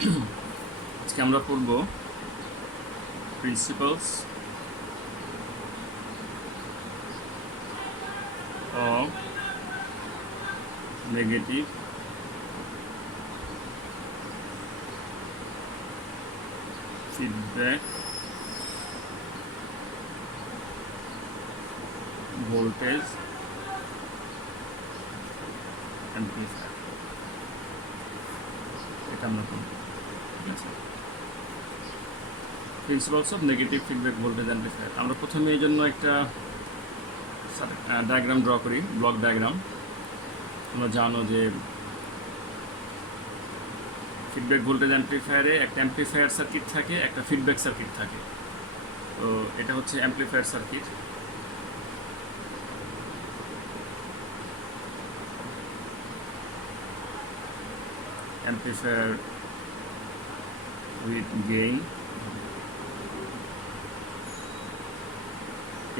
আজকে আমরা পড়ব principles of negative feedback voltage amplifier. এটা আমরা পড়ব, ঠিক আছে? Principles of negative feedback voltage amplifier. আমরা প্রথমে এই জন্য একটা ডায়াগ্রাম ড্র করি, ব্লক ডায়াগ্রাম। তোমরা জানো যে ফিডব্যাক ভোল্টেজ অ্যাম্প্লিফায়ারে একটা অ্যাম্প্লিফায়ার সার্কিট থাকে, একটা ফিডব্যাক সার্কিট থাকে। তো এটা হচ্ছে amplifier circuit. Amplifier with gain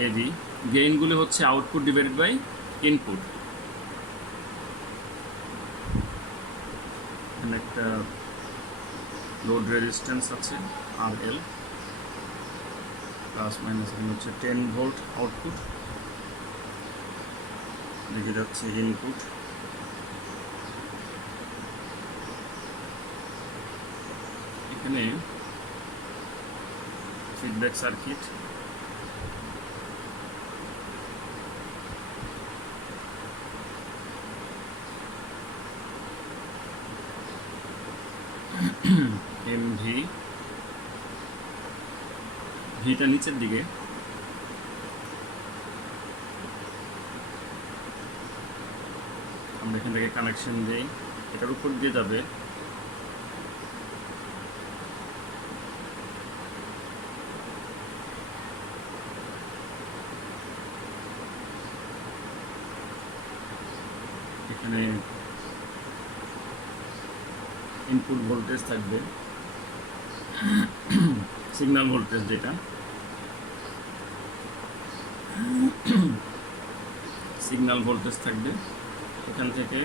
AB. গেইনগুলো হচ্ছে আউটপুট ডিভাইডেড বাই ইনপুট। এখানে একটা লোড রেজিস্ট্যান্স আছে RL, প্লাস মাইনাস এখানে হচ্ছে 10 ভোল্ট আউটপুট, দিকে যাচ্ছে ইনপুট। এখানে ফিডব্যাক সার্কিট, এমভি, ভিটা নিচের দিকে, আমরা এখান থেকে কানেকশন দিই, এটার উপর দিয়ে যাবে এখানে ইনপুট ভোল্টেজ থাকবে, সিগন্যাল ভোল্টেজ যেটা, সিগন্যাল ভোল্টেজ থাকবে। এখান থেকে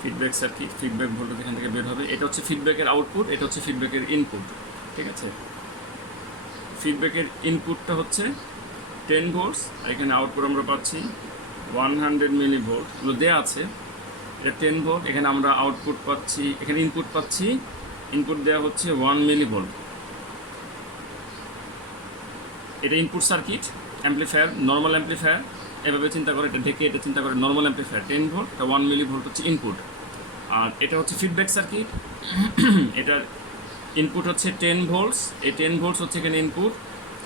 ফিডব্যাক সার্কিট, ফিডব্যাক ভোল্টেজ এখান থেকে বের হবে। এটা হচ্ছে ফিডব্যাকের আউটপুট, এটা হচ্ছে ফিডব্যাকের ইনপুট, ঠিক আছে? ফিডব্যাকের ইনপুটটা হচ্ছে 10 ভোল্টস, আর এখানে আউটপুট আমরা পাচ্ছি 100 মিলি ভোল্ট। এগুলো দেওয়া আছে, এটা 10 ভোল্ট, এখানে আমরা আউটপুট পাচ্ছি, এখানে ইনপুট পাচ্ছি, ইনপুট দেওয়া হচ্ছে 1 মিলি ভোল্ট। এটা input circuit amplifier, normal amplifier এভাবে চিন্তা করে, এটা ঢেকে এটা চিন্তা করে normal amplifier 10 volt, 1 milli volt হচ্ছে ইনপুট। আর এটা হচ্ছে ফিডব্যাক সার্কিট, এটার ইনপুট হচ্ছে 10 ভোল্টস, এই 10 ভোল্টস হচ্ছে এখানে ইনপুট,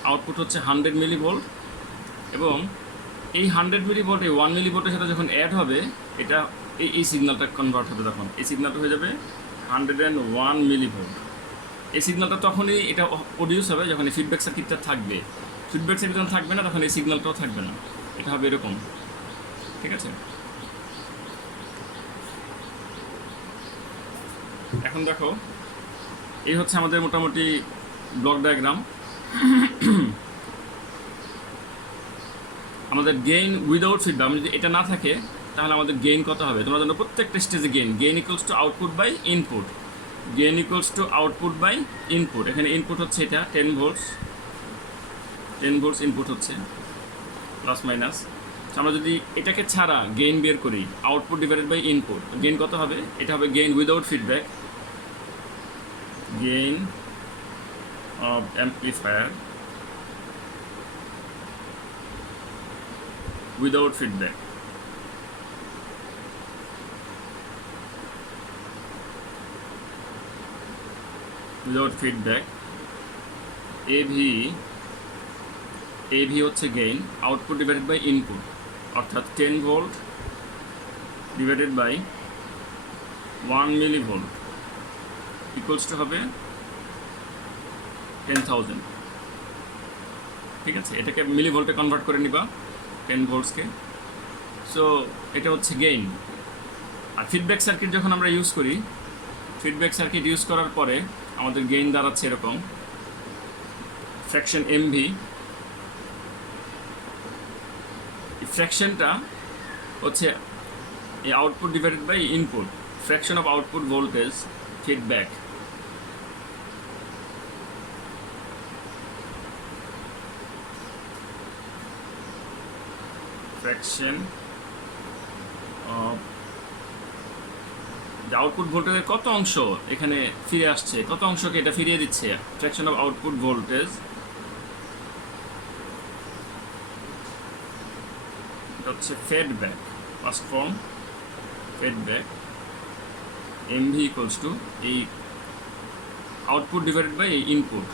আউটপুট হচ্ছে 100 মিলি ভোল্ট। এবং এই 100 মিলি ভোল্ট এই 1 মিলি ভোল্টের সাথে যখন অ্যাড হবে, এটা এই সিগন্যালটা কনভার্ট হবে, তখন এই সিগন্যালটা হয়ে যাবে 101 মিলি ভোল্ট। এই সিগন্যালটা তখনই এটা প্রডিউস হবে যখন এই ফিডব্যাক সার্কিটটা থাকবে। ফিডব্যাক সার্কিট যখন থাকবে না, তখন এই সিগন্যালটাও থাকবে না, এটা হবে এরকম, ঠিক আছে? এখন দেখো, এই হচ্ছে আমাদের মোটামুটি ব্লক ডায়াগ্রাম। আমাদের গেইন উইদাউট ফিডব্যাক, যদি এটা না থাকে তাহলে আমাদের গেইন কত হবে? তোমরা জানো প্রত্যেকটা স্টেজে gain equals to output by input, gain equals to output by input. এখানে ইনপুট হচ্ছে এটা 10 ভোল্টস, 10 ভোল্টস ইনপুট হচ্ছে, প্লাস মাইনাস। আমরা যদি এটাকে ছাড়া গেইন বের করি, output divided by input, gain কত হবে? এটা হবে gain without feedback, gain of amplifier without feedback. Without feedback AV হচ্ছে gain, output divided by input, অর্থাৎ 10 volt divided by 1 milli volt equals to হবে 10,000, ঠিক আছে? এটাকে মিলি ভোল্টে কনভার্ট করে নিবা 10 ভোল্টসকে। সো এটা হচ্ছে গেইন। আর ফিডব্যাক সার্কিট যখন আমরা ইউজ করি, ফিডব্যাক সার্কিট ইউজ করার পরে আমাদের গেইন দাঁড়াচ্ছে এরকম, ফ্র্যাকশন এমভি। এই ফ্র্যাকশনটা হচ্ছে এই output divided by input, fraction of output voltage feedback. Fraction of output ভোল্টেজের কত অংশ এখানে ফিরে আসছে, কত অংশকে এটা ফিরিয়ে দিচ্ছে। ফ্র্যাকশন অফ আউটপুট ভোল্টেজ, এটা হচ্ছে feedback, first form feedback, mV equals to এই আউটপুট ডিভাইডেড বাই এই input,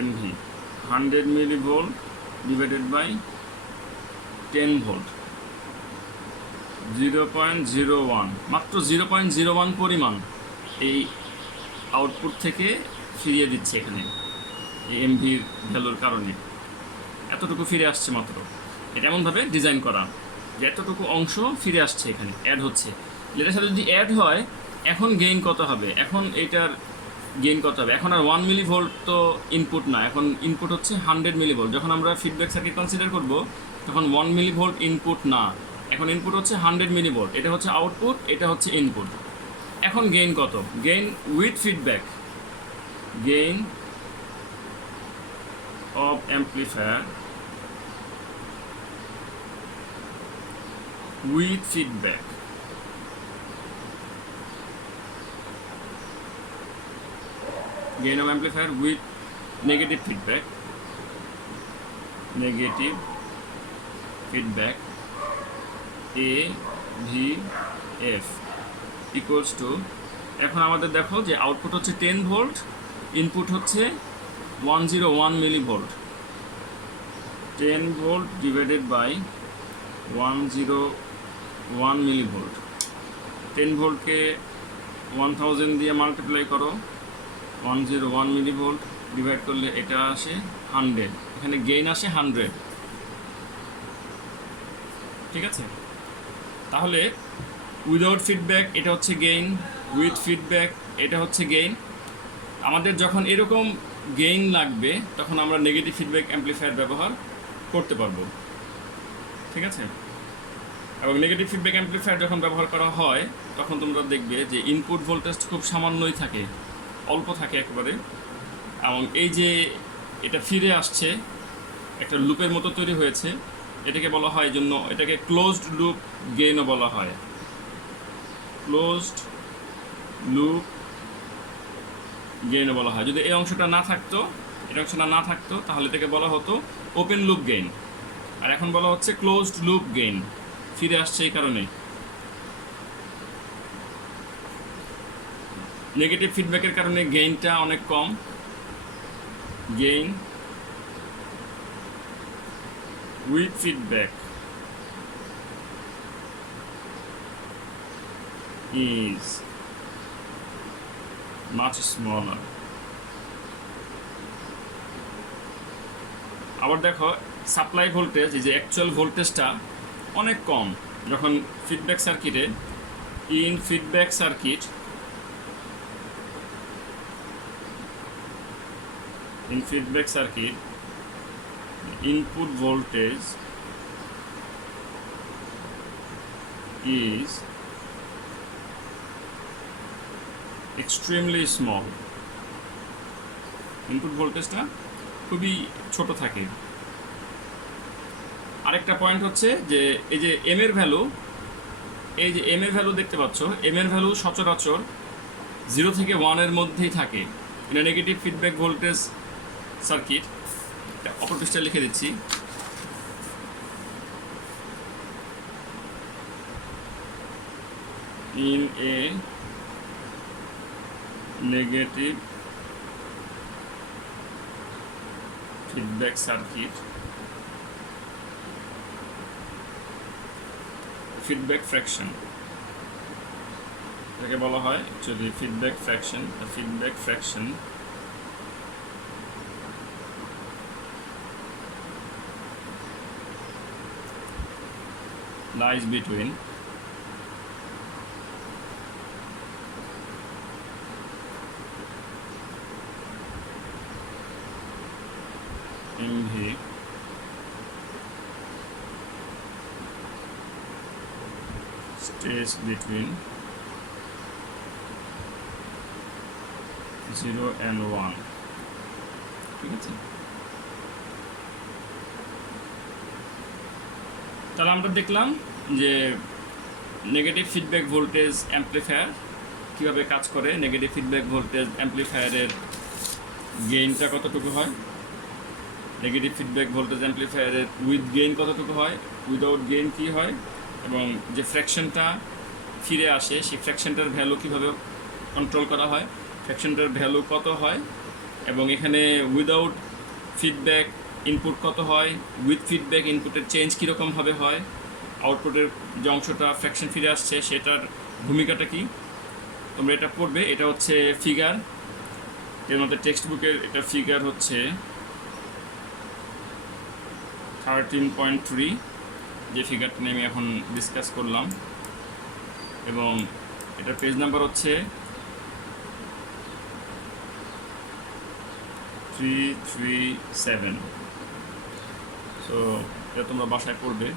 mV 100 millivolt divided by 10 volt, 0.01, মাত্র 0.01 পরিমাণ এই আউটপুট থেকে ফিরিয়ে দিচ্ছে এখানে এই এমভির ভ্যালুর কারণে। এতটুকু ফিরে আসছে মাত্র। এটা এমনভাবে ডিজাইন করা যে এতটুকু অংশ ফিরে আসছে এখানে, অ্যাড হচ্ছে। এটার সাথে যদি অ্যাড হয় এখন গেইন কত হবে, এখন এইটার গেইন কত হবে। এখন আর 1 মিলি ভোল্ট তো ইনপুট না, এখন ইনপুট হচ্ছে 100 মিলি ভোল্ট। যখন আমরা ফিডব্যাক সার্কিট কনসিডার করব তখন 1 মিলি ভোল্ট ইনপুট না, এখন ইনপুট হচ্ছে 100 মিলি ভোল্ট। এটা হচ্ছে আউটপুট, এটা হচ্ছে ইনপুট। এখন গেইন কত, gain with feedback, gain of amplifier with feedback, gain of amplifier with negative feedback, negative feedback, A V F equals to, এখন আমাদের দেখো যে আউটপুট হচ্ছে 10 ভোল্ট, ইনপুট হচ্ছে 101 milli volt, 10 volt divided by 101 milli volt. 10 ভোল্টকে 1000 দিয়ে multiply করো, 101 milli volt divide করলে এটা আসে 100, এখানে গেইন আসে 100। ঠিক আছে, তাহলে উইদাউট ফিডব্যাক এটা হচ্ছে গেইন, উইথ ফিডব্যাক এটা হচ্ছে গেইন। আমাদের যখন এরকম গেইন লাগবে তখন আমরা নেগেটিভ ফিডব্যাক অ্যাম্প্লিফায়ার ব্যবহার করতে পারবো। ঠিক আছে, এবং নেগেটিভ ফিডব্যাক অ্যাম্প্লিফায়ার যখন ব্যবহার করা হয় তখন তোমরা দেখবে যে ইনপুট ভোল্টেজ খুব সামান্যই থাকে, অল্প থাকে একেবারে, এবং এই যে এটা ফিরে আসছে একটা লুপের মতো তৈরি হয়েছে, এটাকে বলা হয়, জন্য এটাকে ক্লোজড লুপ গেইনও বলা হয়। ক্লোজড লুপ গেইনও বলা হয়। যদি এই অংশটা না থাকতো, এই অংশটা না থাকতো তাহলে এটাকে বলা হতো ওপেন লুপ গেইন, আর এখন বলা হচ্ছে ক্লোজড লুপ গেইন, ফিরে আসছে এই কারণে। নেগেটিভ ফিডব্যাকের কারণে গেইনটা অনেক কম, gain with feedback is much smaller. আবার দেখো সাপ্লাই ভোল্টেজ, এই যে অ্যাকচুয়াল ভোল্টেজটা অনেক কম যখন ফিডব্যাক সার্কিটে, in feedback circuit, in feedback circuit input voltage is extremely small. Input ভোল্টেজটা খুবই ছোট থাকে। আরেকটা পয়েন্ট হচ্ছে যে এই যে এম এর ভ্যালু, এই যে এম এর ভ্যালু দেখতে পাচ্ছ, এম এর ভ্যালু সচরাচর 0 থেকে 1 এর মধ্যেই থাকে। এটা নেগেটিভ ফিডব্যাক ভোল্টেজ সার্কিট, অপর পৃষ্ঠায় লিখে দিচ্ছি। In a negative feedback circuit, feedback fraction এটাকে বলা হয় actually feedback fraction. Feedback fraction lies between MV stays between 0 and 1, ঠিক আছে। তাহলে আমরা দেখলাম যে নেগেটিভ ফিডব্যাক ভোল্টেজ অ্যাম্প্লিফায়ার কীভাবে কাজ করে। নেগেটিভ ফিডব্যাক ভোল্টেজ অ্যাম্প্লিফায়ারের গেইনটা কতটুকু হয়, নেগেটিভ ফিডব্যাক ভোল্টেজ অ্যাম্প্লিফায়ারের উইথ গেইন কতটুকু হয়, উইদাউট গেইন কী হয়, এবং যে ফ্র্যাকশনটা ফিরে আসে সেই ফ্র্যাকশনটার ভ্যালু কীভাবে কন্ট্রোল করা হয়, ফ্র্যাকশনটার ভ্যালু কত হয়, এবং এখানে উইদাউট ফিডব্যাক ইনপুট কত হয়, উইথ ফিডব্যাক ইনপুটের চেঞ্জ কীরকমভাবে হয়, আউটপুটের যে অংশটা ফ্র্যাকশন ফিরে আসছে সেটার ভূমিকাটা কী, তোমরা এটা পড়বে। এটা হচ্ছে ফিগার, এর মধ্যে টেক্সট বুকের এটা ফিগার হচ্ছে 13.3, যে ফিগারটা নিয়ে আমি এখন ডিসকাস করলাম, এবং এটার পেজ নাম্বার হচ্ছে 337। সো এটা তোমরা বাসায় পড়বে,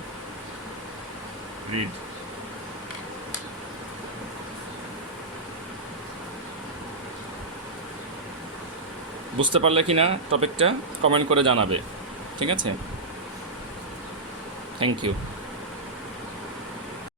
রিড। বুঝতে পারলে কি না টপিকটা কমেন্ট করে জানাবে, ঠিক আছে। Thank you.